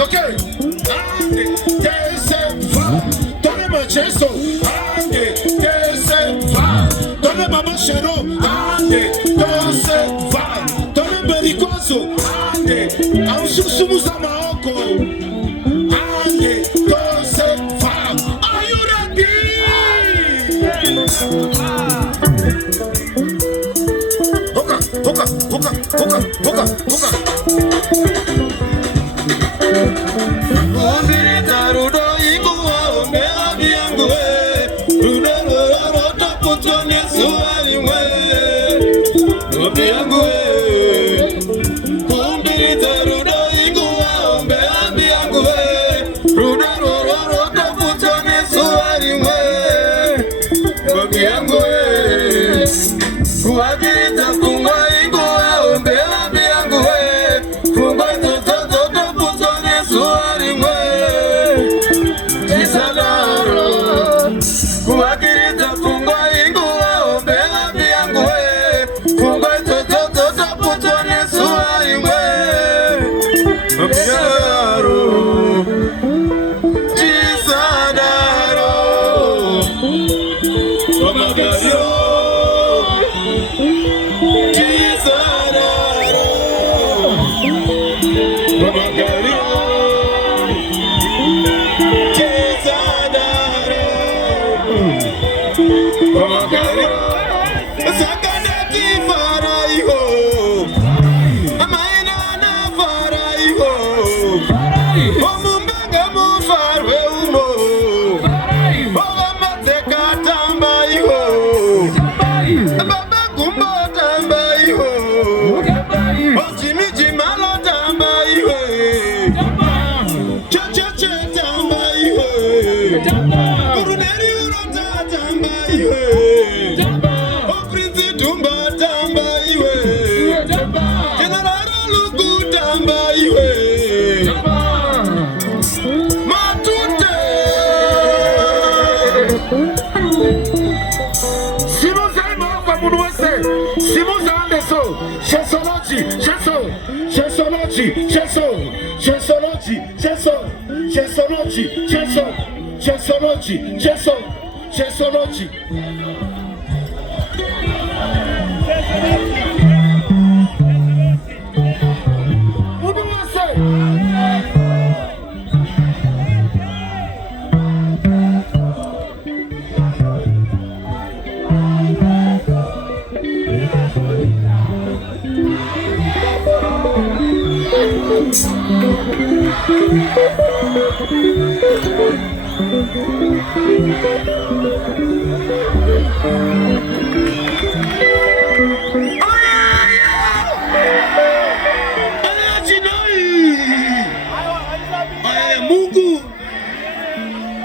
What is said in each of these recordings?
Okay. Donne ma cheso. Donne maman chero. Donne bericoso. Au susumuza maoko. Are you ready? Hoka.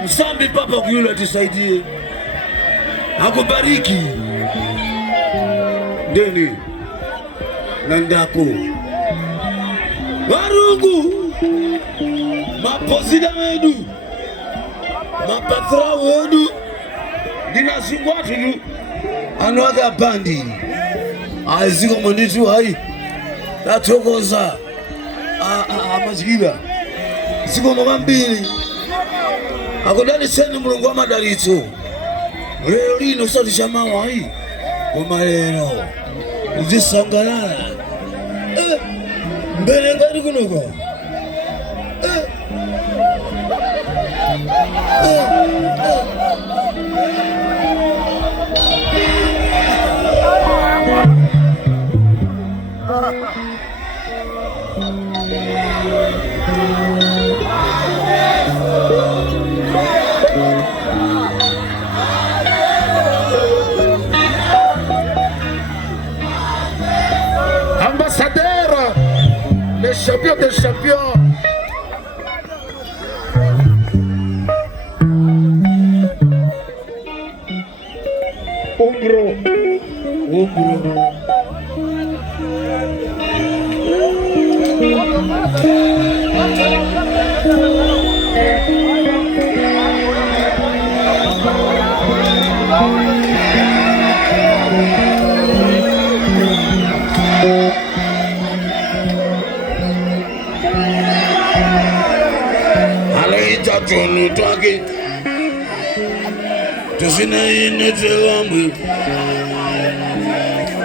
Msambi Papa Kuyula tusaidie, akubariki Deni Nandako Warungu maposida wedu mapatra wedu Dinasingwa tu another bandi. Aziko manditu hai. Atokoza. Amazigila. Siko mbili. Akodani sene mulungu amadalitso. Leo lino sati chamawa hai. Koma lero. Uzisangalala. Mbele ngati kunoko. Ambassadeur, le champion des champions. Umbro. Anaita tonu twake tusinainetelamwe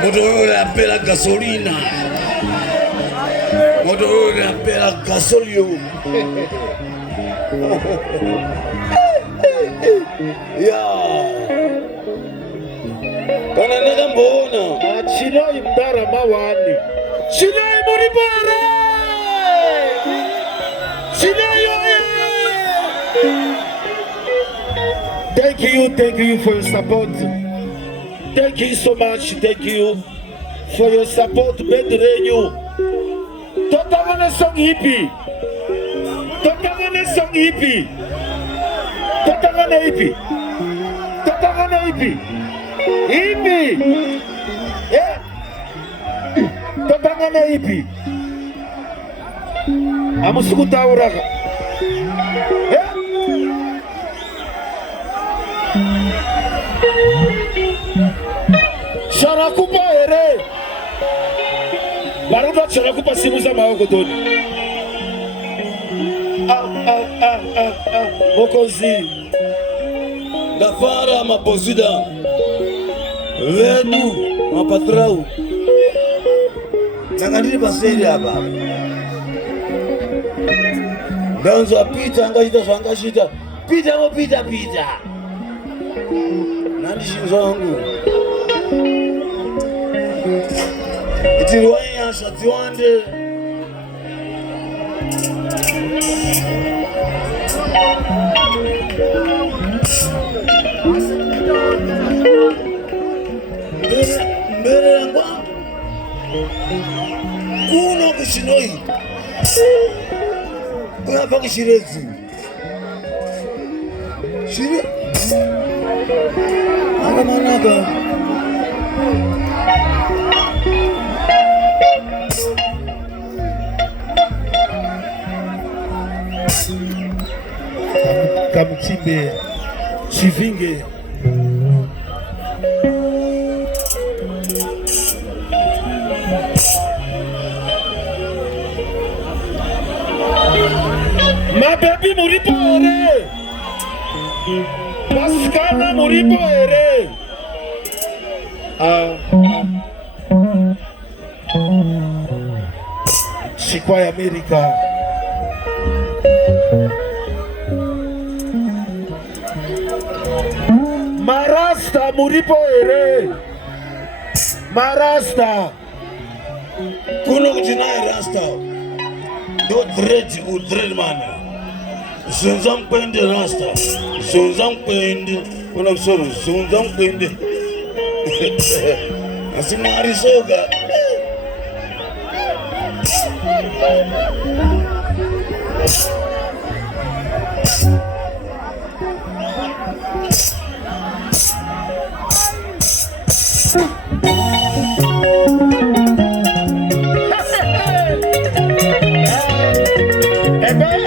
moto apela gasolina moto apela gasolio ya kana nega mbona Chinoi mdara mawani. Chinoi muribara. Chinoi oye. Thank you for your support. Thank you so much. Thank you for your support. Bedrenyu. Totangane song hippie. Totangane song hippie. Totangane hippie. Totangane hippie. Hippie. Eh? Totangane hippie. Amusukuta uraga. Eh? Sharakupa ere. Baruda sharakupa simuza maoko doni. Mokozi. Dafara mapozida Vedu mapatrau Nakandiri paseli hapa Danzo apita angashita sangashita Pita mo pita Nandi shinzangu Itiruwanya shatiwande Mbele ngwa Kuno kushinoi Kuna paki shirezi Shire Aga manaka Kamuchimbe Chivinge Ma baby muripo ere Pascana muripo ere Chikwai America Marasta muripo ere Marasta Kuno kuchinai rasta Do dread mana Zunzang pende rasta Zunzang pende Kuna kusoro Zunzang pende Asimari soga